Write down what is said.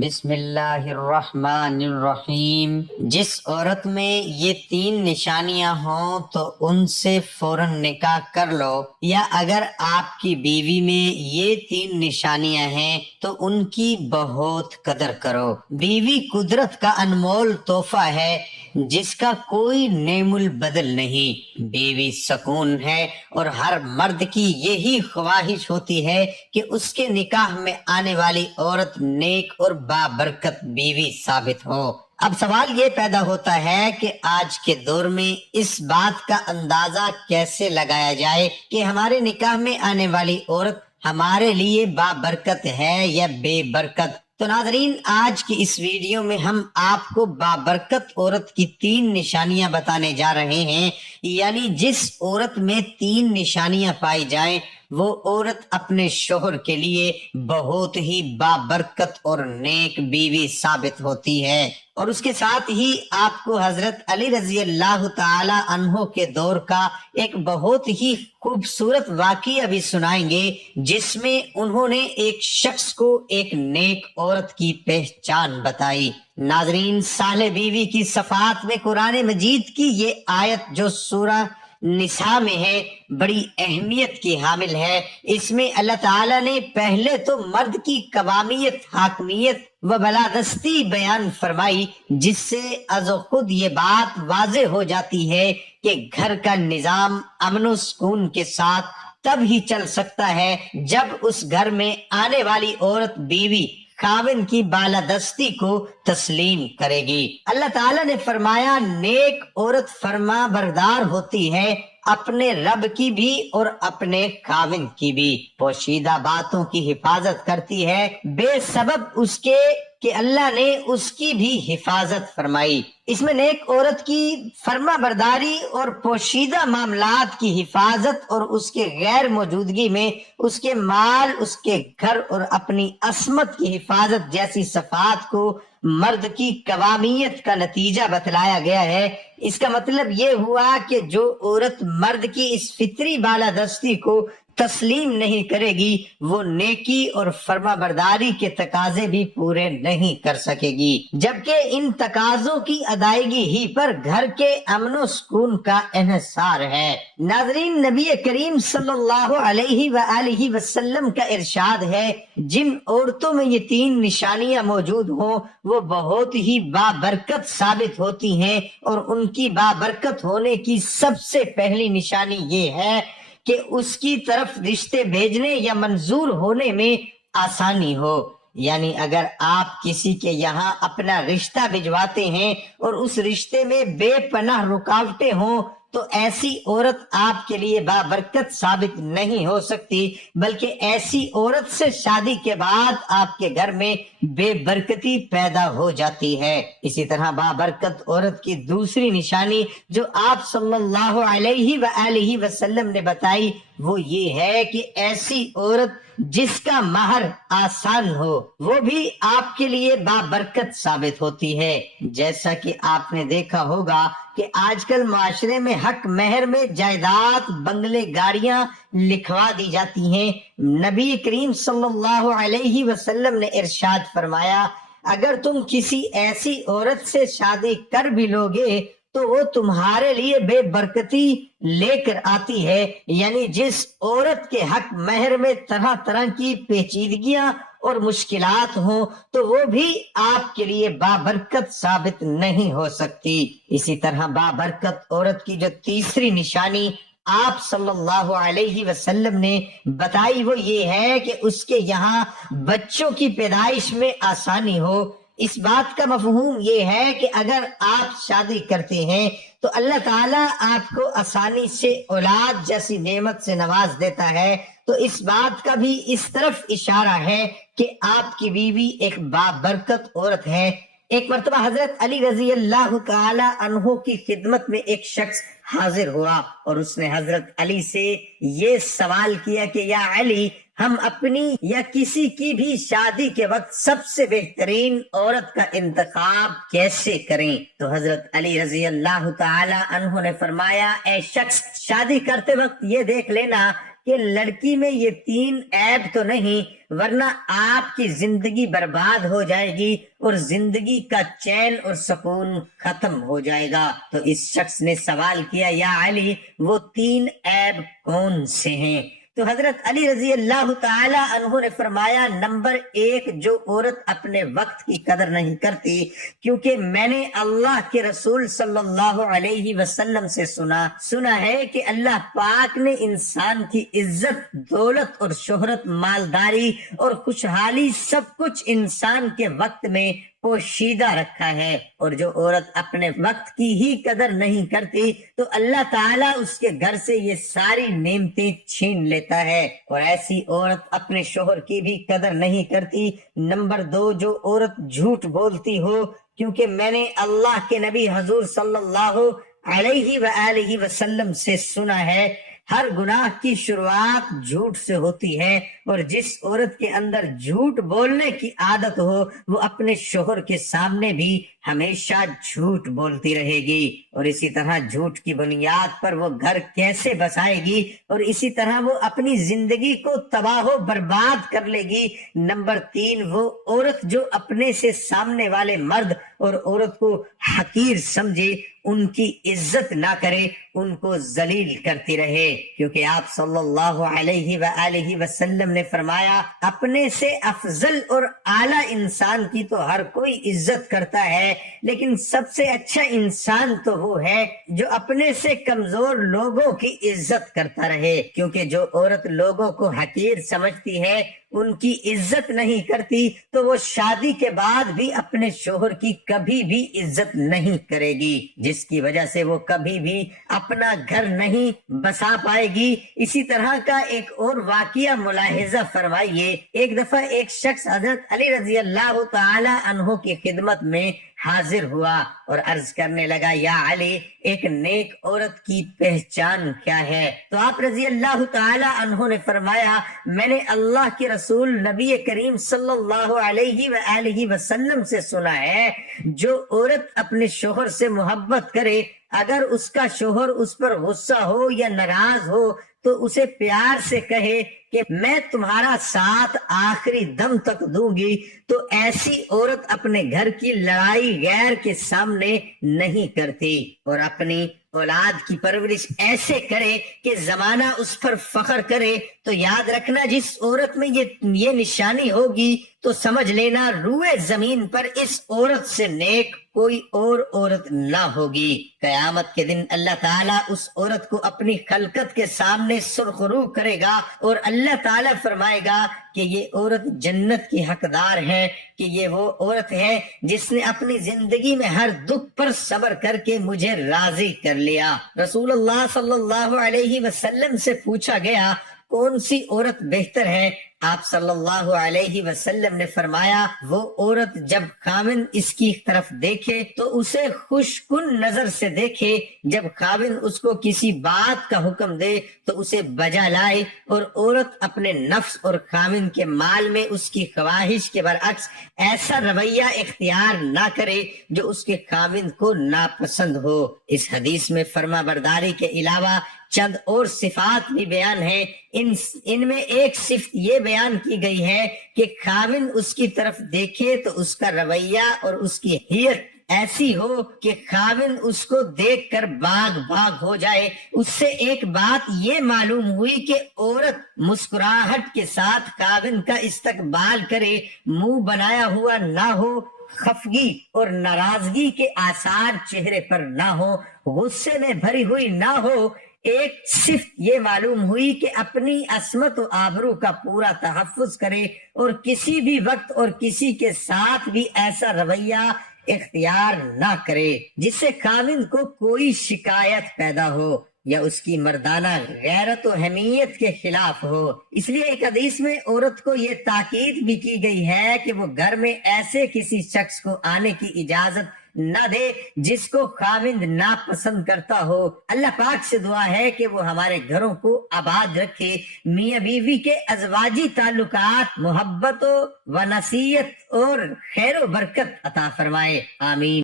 بسم اللہ الرحمن الرحیم۔ جس عورت میں یہ 3 نشانیاں ہوں تو ان سے فوراً نکاح کر لو، یا اگر آپ کی بیوی میں یہ 3 نشانیاں ہیں تو ان کی بہت قدر کرو۔ بیوی قدرت کا انمول تحفہ ہے جس کا کوئی نعم البدل نہیں۔ بیوی سکون ہے اور ہر مرد کی یہی خواہش ہوتی ہے کہ اس کے نکاح میں آنے والی عورت نیک اور بابرکت بیوی ثابت ہو۔ اب سوال یہ پیدا ہوتا ہے کہ آج کے دور میں اس بات کا اندازہ کیسے لگایا جائے کہ ہمارے نکاح میں آنے والی عورت ہمارے لیے بابرکت ہے یا بے برکت۔ تو ناظرین، آج کی اس ویڈیو میں ہم آپ کو بابرکت عورت کی 3 نشانیاں بتانے جا رہے ہیں، یعنی جس عورت میں 3 نشانیاں پائی جائیں وہ عورت اپنے شوہر کے لیے بہت ہی بابرکت اور نیک بیوی ثابت ہوتی ہے۔ اور اس کے ساتھ ہی آپ کو حضرت علی رضی اللہ تعالی عنہ کے دور کا ایک بہت ہی خوبصورت واقعہ بھی سنائیں گے جس میں انہوں نے ایک شخص کو ایک نیک عورت کی پہچان بتائی۔ ناظرین، صالح بیوی کی صفات میں قرآن مجید کی یہ آیت جو سورہ نساء میں ہے بڑی اہمیت کی حامل ہے۔ اس میں اللہ تعالیٰ نے پہلے تو مرد کی قوامیت، حاکمیت و بالادستی بیان فرمائی، جس سے از خود یہ بات واضح ہو جاتی ہے کہ گھر کا نظام امن و سکون کے ساتھ تب ہی چل سکتا ہے جب اس گھر میں آنے والی عورت بیوی خاوند کی بالادستی کو تسلیم کرے گی۔ اللہ تعالیٰ نے فرمایا، نیک عورت فرما بردار ہوتی ہے، اپنے رب کی بھی اور اپنے خاوند کی بھی، پوشیدہ باتوں کی حفاظت کرتی ہے بے سبب اس کے کہ اللہ نے اس کی بھی حفاظت فرمائی۔ اس میں نیک عورت کی فرما برداری اور پوشیدہ معاملات کی حفاظت اور اس کے غیر موجودگی میں اس کے مال، اس کے گھر اور اپنی عصمت کی حفاظت جیسی صفات کو مرد کی قوامیت کا نتیجہ بتلایا گیا ہے۔ اس کا مطلب یہ ہوا کہ جو عورت مرد کی اس فطری بالادستی کو تسلیم نہیں کرے گی وہ نیکی اور فرما برداری کے تقاضے بھی پورے نہیں کر سکے گی، جبکہ ان تقاضوں کی ادائیگی ہی پر گھر کے امن و سکون کا انحصار ہے۔ ناظرین، نبی کریم صلی اللہ علیہ وآلہ وسلم کا ارشاد ہے، جن عورتوں میں یہ 3 نشانیاں موجود ہوں وہ بہت ہی بابرکت ثابت ہوتی ہیں، اور ان کی بابرکت ہونے کی سب سے پہلی نشانی یہ ہے کہ اس کی طرف رشتے بھیجنے یا منظور ہونے میں آسانی ہو۔ یعنی اگر آپ کسی کے یہاں اپنا رشتہ بھجواتے ہیں اور اس رشتے میں بے پناہ رکاوٹیں ہوں تو ایسی عورت آپ کے لیے بابرکت ثابت نہیں ہو سکتی، بلکہ ایسی عورت سے شادی کے بعد آپ کے گھر میں بے برکتی پیدا ہو جاتی ہے۔ اسی طرح بابرکت عورت کی دوسری نشانی جو آپ صلی اللہ علیہ وآلہ وسلم نے بتائی وہ یہ ہے کہ ایسی عورت جس کا مہر آسان ہو وہ بھی آپ کے لیے بابرکت ثابت ہوتی ہے۔ جیسا کہ آپ نے دیکھا ہوگا کہ آج کل معاشرے میں حق مہر میں جائیداد، بنگلے، گاڑیاں لکھوا دی جاتی ہیں۔ نبی کریم صلی اللہ علیہ وسلم نے ارشاد فرمایا، اگر تم کسی ایسی عورت سے شادی کر بھی لوگے تو وہ تمہارے لیے بے برکتی لے کر آتی ہے۔ یعنی جس عورت کے حق مہر میں طرح طرح کی پیچیدگیاں اور مشکلات ہوں تو وہ بھی آپ کے لیے بابرکت ثابت نہیں ہو سکتی۔ اسی طرح بابرکت عورت کی جو تیسری نشانی آپ صلی اللہ علیہ وسلم نے بتائی وہ یہ ہے کہ اس کے یہاں بچوں کی پیدائش میں آسانی ہو۔ اس بات کا مفہوم یہ ہے کہ اگر آپ شادی کرتے ہیں تو اللہ تعالیٰ آپ کو آسانی سے اولاد جیسی نعمت سے نواز دیتا ہے، تو اس بات کا بھی اس طرف اشارہ ہے کہ آپ کی بیوی ایک بابرکت عورت ہے۔ ایک مرتبہ حضرت علی رضی اللہ تعالی عنہ کی خدمت میں ایک شخص حاضر ہوا اور اس نے حضرت علی سے یہ سوال کیا کہ یا علی، ہم اپنی یا کسی کی بھی شادی کے وقت سب سے بہترین عورت کا انتخاب کیسے کریں؟ تو حضرت علی رضی اللہ تعالی عنہ نے فرمایا، اے شخص، شادی کرتے وقت یہ دیکھ لینا کہ لڑکی میں یہ 3 عیب تو نہیں، ورنہ آپ کی زندگی برباد ہو جائے گی اور زندگی کا چین اور سکون ختم ہو جائے گا۔ تو اس شخص نے سوال کیا، یا علی وہ 3 عیب کون سے ہیں؟ تو حضرت علی رضی اللہ تعالی عنہ نے فرمایا، نمبر 1، جو عورت اپنے وقت کی قدر نہیں کرتی، کیونکہ میں نے اللہ کے رسول صلی اللہ علیہ وسلم سے سنا ہے کہ اللہ پاک نے انسان کی عزت، دولت اور شہرت، مالداری اور خوشحالی سب کچھ انسان کے وقت میں پوشیدہ رکھا ہے، اور جو عورت اپنے وقت کی ہی قدر نہیں کرتی تو اللہ تعالیٰ اس کے گھر سے یہ ساری نعمتیں چھین لیتا ہے، اور ایسی عورت اپنے شوہر کی بھی قدر نہیں کرتی۔ نمبر 2، جو عورت جھوٹ بولتی ہو، کیونکہ میں نے اللہ کے نبی حضور صلی اللہ علیہ وآلہ وسلم سے سنا ہے، ہر گناہ کی شروعات جھوٹ سے ہوتی ہے، اور جس عورت کے اندر جھوٹ بولنے کی عادت ہو وہ اپنے شوہر کے سامنے بھی ہمیشہ جھوٹ بولتی رہے گی، اور اسی طرح جھوٹ کی بنیاد پر وہ گھر کیسے بسائے گی، اور اسی طرح وہ اپنی زندگی کو تباہ و برباد کر لے گی۔ نمبر 3، وہ عورت جو اپنے سے سامنے والے مرد اور عورت کو حقیر سمجھے، ان کی عزت نہ کرے، ان کو ذلیل کرتی رہے، کیونکہ آپ صلی اللہ علیہ وآلہ وسلم نے فرمایا، اپنے سے افضل اور اعلیٰ انسان کی تو ہر کوئی عزت کرتا ہے، لیکن سب سے اچھا انسان تو وہ ہے جو اپنے سے کمزور لوگوں کی عزت کرتا رہے، کیونکہ جو عورت لوگوں کو حقیر سمجھتی ہے، ان کی عزت نہیں کرتی، تو وہ شادی کے بعد بھی اپنے شوہر کی کبھی بھی عزت نہیں کرے گی، جس کی وجہ سے وہ کبھی بھی اپنا گھر نہیں بسا پائے گی۔ اسی طرح کا ایک اور واقعہ ملاحظہ فرمائیے، ایک دفعہ ایک شخص حضرت علی رضی اللہ تعالی عنہ کی خدمت میں حاضر ہوا اور عرض کرنے لگا، یا علی، ایک نیک عورت کی پہچان کیا ہے؟ تو آپ رضی اللہ تعالی عنہ نے فرمایا، میں نے اللہ کے رسول نبی کریم صلی اللہ علیہ وآلہ وسلم سے سنا ہے، جو عورت اپنے شوہر سے محبت کرے، اگر اس کا شوہر اس پر غصہ ہو یا ناراض ہو تو اسے پیار سے کہے کہ میں تمہارا ساتھ آخری دم تک دوں گی، تو ایسی عورت اپنے گھر کی لڑائی غیر کے سامنے نہیں کرتی، اور اپنی اولاد کی پرورش ایسے کرے کہ زمانہ اس پر فخر کرے۔ تو یاد رکھنا، جس عورت میں یہ نشانی ہوگی تو سمجھ لینا روئے زمین پر اس عورت سے نیک کوئی اور عورت نہ ہوگی۔ قیامت کے دن اللہ تعالیٰ اس عورت کو اپنی خلقت کے سامنے سرخرو کرے گا، اور اللہ تعالیٰ فرمائے گا کہ یہ عورت جنت کی حقدار ہے، کہ یہ وہ عورت ہے جس نے اپنی زندگی میں ہر دکھ پر صبر کر کے مجھے راضی کر لیا۔ رسول اللہ صلی اللہ علیہ وسلم سے پوچھا گیا، کون سی عورت بہتر ہے؟ آپ صلی اللہ علیہ وسلم نے فرمایا، وہ عورت جب خاوند اس کی طرف دیکھے تو اسے خوش کن نظر سے دیکھے، جب خاوند اس کو کسی بات کا حکم دے تو اسے بجا لائے، اور عورت اپنے نفس اور خاوند کے مال میں اس کی خواہش کے برعکس ایسا رویہ اختیار نہ کرے جو اس کے خاوند کو ناپسند ہو۔ اس حدیث میں فرما برداری کے علاوہ چند اور صفات بھی بیان ہیں، ان میں ایک صفت یہ بیان کی گئی ہے کہ خاوند اس کی طرف دیکھے تو اس کا رویہ اور اس کی حیت ایسی ہو کہ خاوند اس کو دیکھ کر باغ ہو جائے۔ اس سے ایک بات یہ معلوم ہوئی کہ عورت مسکراہٹ کے ساتھ خاوند کا استقبال کرے، منہ بنایا ہوا نہ ہو، خفگی اور ناراضگی کے آثار چہرے پر نہ ہو، غصے میں بھری ہوئی نہ ہو۔ ایک صفت یہ معلوم ہوئی کہ اپنی عصمت و آبرو کا پورا تحفظ کرے، اور کسی بھی وقت اور کسی کے ساتھ بھی ایسا رویہ اختیار نہ کرے جس سے خاوند کو کوئی شکایت پیدا ہو یا اس کی مردانہ غیرت و حمیت کے خلاف ہو۔ اس لیے ایک حدیث میں عورت کو یہ تاکید بھی کی گئی ہے کہ وہ گھر میں ایسے کسی شخص کو آنے کی اجازت نہ دے جس کو خاوند ناپسند کرتا ہو۔ اللہ پاک سے دعا ہے کہ وہ ہمارے گھروں کو آباد رکھے، میاں بیوی کے ازواجی تعلقات محبت و نصیحت اور خیر و برکت عطا فرمائے، آمین۔